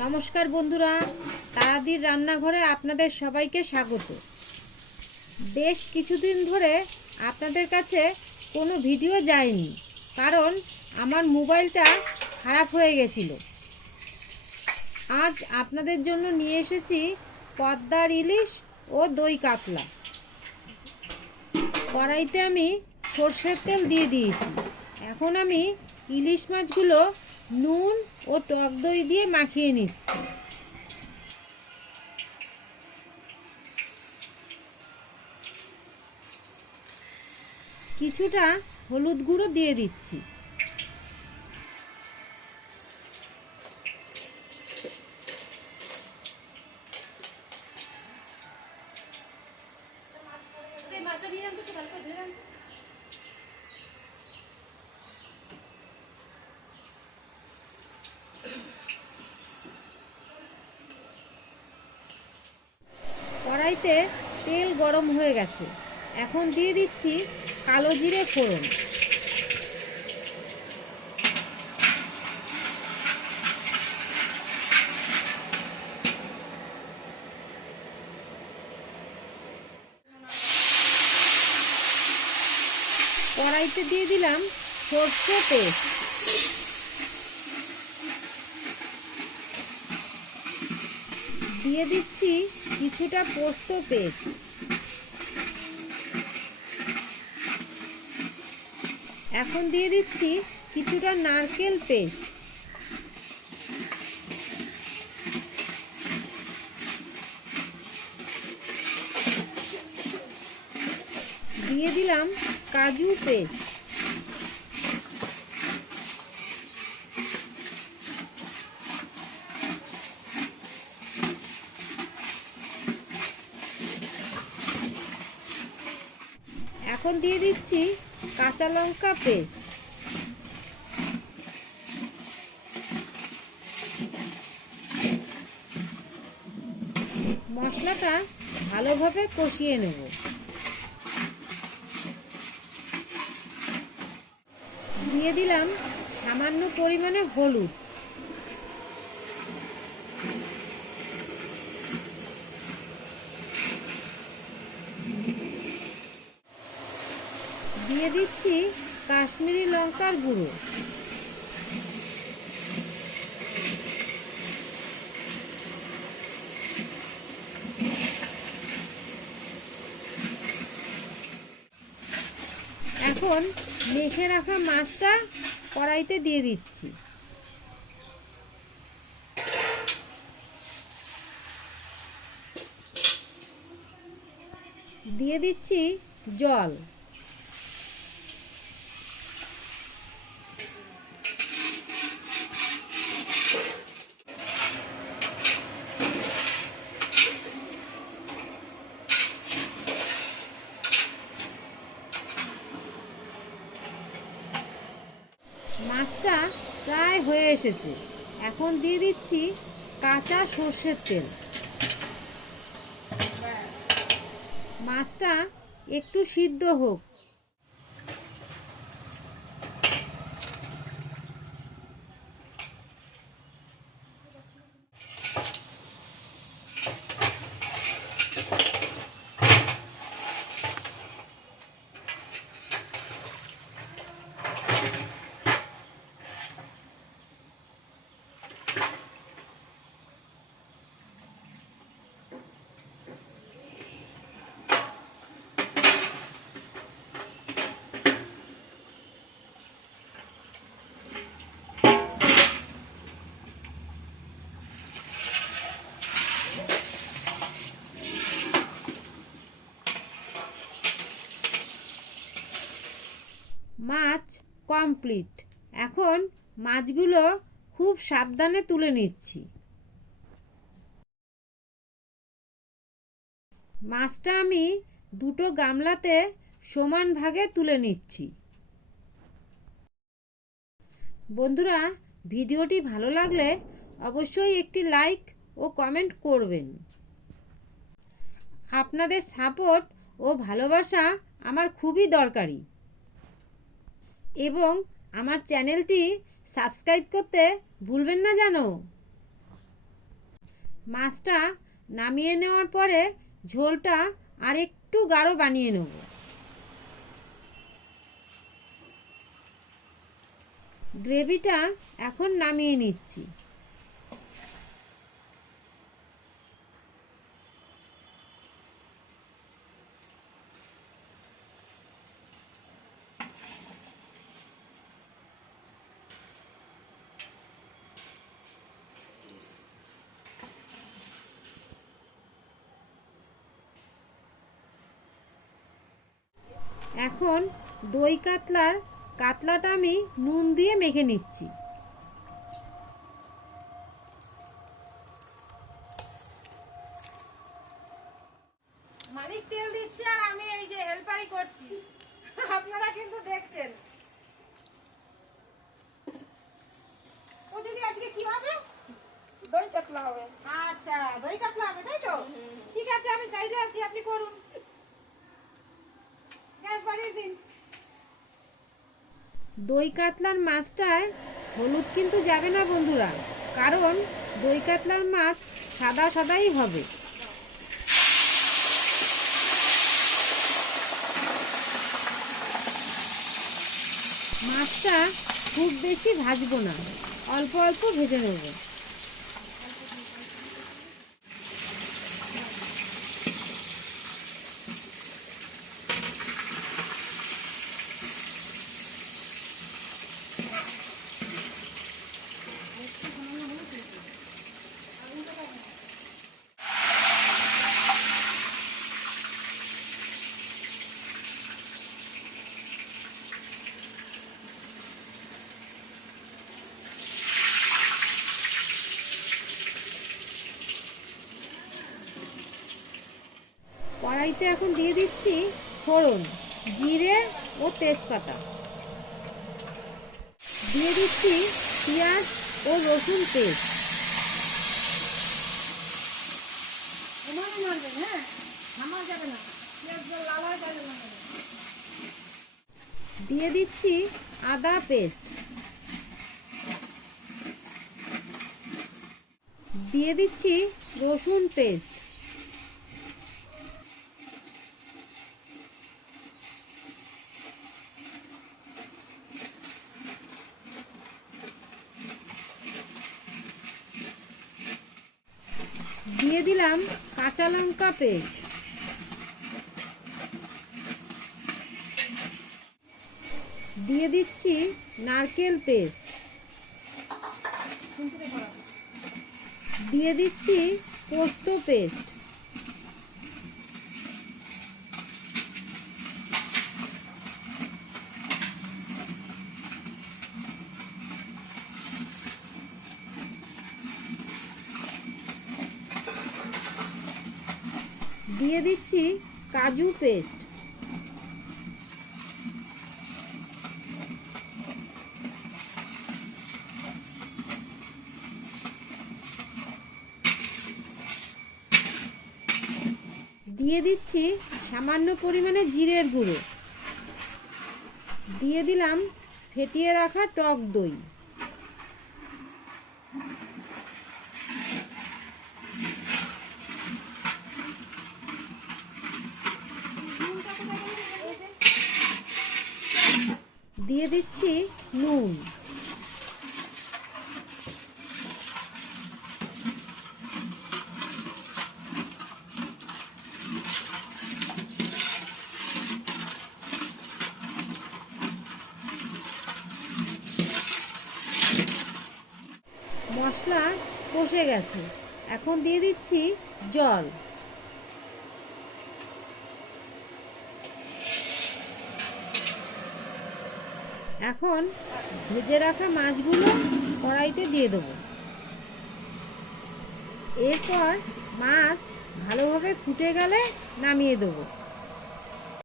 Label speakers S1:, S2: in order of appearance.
S1: নমস্কার বন্ধুরা, তারাদির রান্নাঘরে আপনাদের সবাইকে স্বাগত। বেশ কিছুদিন ধরে আপনাদের কাছে কোনো ভিডিও যায়নি, কারণ আমার মোবাইলটা খারাপ হয়ে গেছিল। আজ আপনাদের জন্য নিয়ে এসেছি পদ্মার ইলিশ ও দই কাতলা। কড়াইতে আমি সর্ষের তেল দিয়ে দিয়েছি। এখন আমি ইলিশ মাছগুলো নুন ও টক দই দিয়ে মাখিয়ে নিচ্ছি। কিছুটা হলুদ গুঁড়ো দিয়ে দিচ্ছি। কড়াইতে তেল গরম হয়ে গেছে। এখন দিয়ে দিচ্ছি কালো জিরে ফোড়ন। কড়াইতে দিয়ে দিলাম সর্ষে পেস্ট। দিয়ে দিচ্ছি কিছুটা পোস্ত পেস্ট। এখন দিয়ে দিচ্ছি কিছুটা নারকেল পেস্ট। দিয়ে দিলাম কাজু পেস্ট। এখন দিয়ে দিচ্ছি কাঁচা লঙ্কা পেস্ট। মশলাটা ভালোভাবে কষিয়ে নেব। দিয়ে দিলাম সামান্য পরিমাণে হলুদ। দিয়ে দিচ্ছি কাশ্মীরি লঙ্কার গুঁড়ো। এখন মেখে রাখা মাছটা কড়াইতে দিয়ে দিচ্ছি। দিয়ে দিচ্ছি জল। মাছটা প্রায় হয়ে এসেছে। এখন দিয়ে দিচ্ছি কাঁচা সর্ষের তেল। মাছটা একটু সিদ্ধ হোক মাছ কমপ্লিট এখন মাছগুলো খুব সাবধানে তুলে নিচ্ছি। মাছটা আমি দুটো গামলাতে সমান ভাগে তুলে নিচ্ছি। বন্ধুরা, ভিডিওটি ভালো লাগলে অবশ্যই একটি লাইক ও কমেন্ট করবেন। আপনাদের সাপোর্ট ও ভালোবাসা আমার খুবই দরকারি। এবং আমার চ্যানেলটি সাবস্ক্রাইব করতে ভুলবেন না জানো। মাছটা নামিয়ে নেওয়ার পরে ঝোলটা আর একটু গাঢ় বানিয়ে নেব। গ্রেভিটা এখন নামিয়ে নিচ্ছি। এখন দই কাতলার কাতলাটা আমি নুন দিয়ে মেখে নিচ্ছি।
S2: মালিক তেল দিচ্ছে আর আমি এই যে হেল্পারি করছি। আপনারা কিন্তু দেখছেন। ও দিদি আজকে কি হবে?
S3: দই কাতলা হবে।
S2: আচ্ছা দই কাতলা হবে তাই তো? ঠিক আছে আমি সাইডে আছি আপনি করুন।
S1: দই কাতলার মাছটায় হলুদ কিন্তু যাবে না বন্ধুরা, কারণ দই কাতলার মাছ সাদা সাদাই হবে। মাছটা খুব বেশি ভাজবো না, অল্প অল্প ভেজে নেব। কড়াইতে এখন দিয়ে দিচ্ছি ফোড়ন, জিরে ও তেজপাতা। দিয়ে দিচ্ছি পেঁয়াজ ও রসুন পেস্ট। দিয়ে দিচ্ছি আদা পেস্ট। দিয়ে দিচ্ছি রসুন পেস্ট। দিলাম কাঁচা লঙ্কা পেস্ট। দিয়ে দিচ্ছি নারকেল পেস্ট। দিয়ে দিচ্ছি পোস্ত পেস্ট। দিয়ে দিচ্ছি কাজু পেস্ট। দিয়ে দিচ্ছি সামান্য পরিমাণে জিরের গুঁড়ো। দিয়ে দিলাম ফেটিয়ে রাখা টক দই। দিয়ে দিচ্ছি নুন। মশলা কষে গেছে। এখন দিয়ে দিচ্ছি জল। এখন ভেজে রাখা মাছগুলো কড়াইতে দিয়ে দেব। এরপর মাছ ভালোভাবে ফুটে গেলে নামিয়ে দেবো।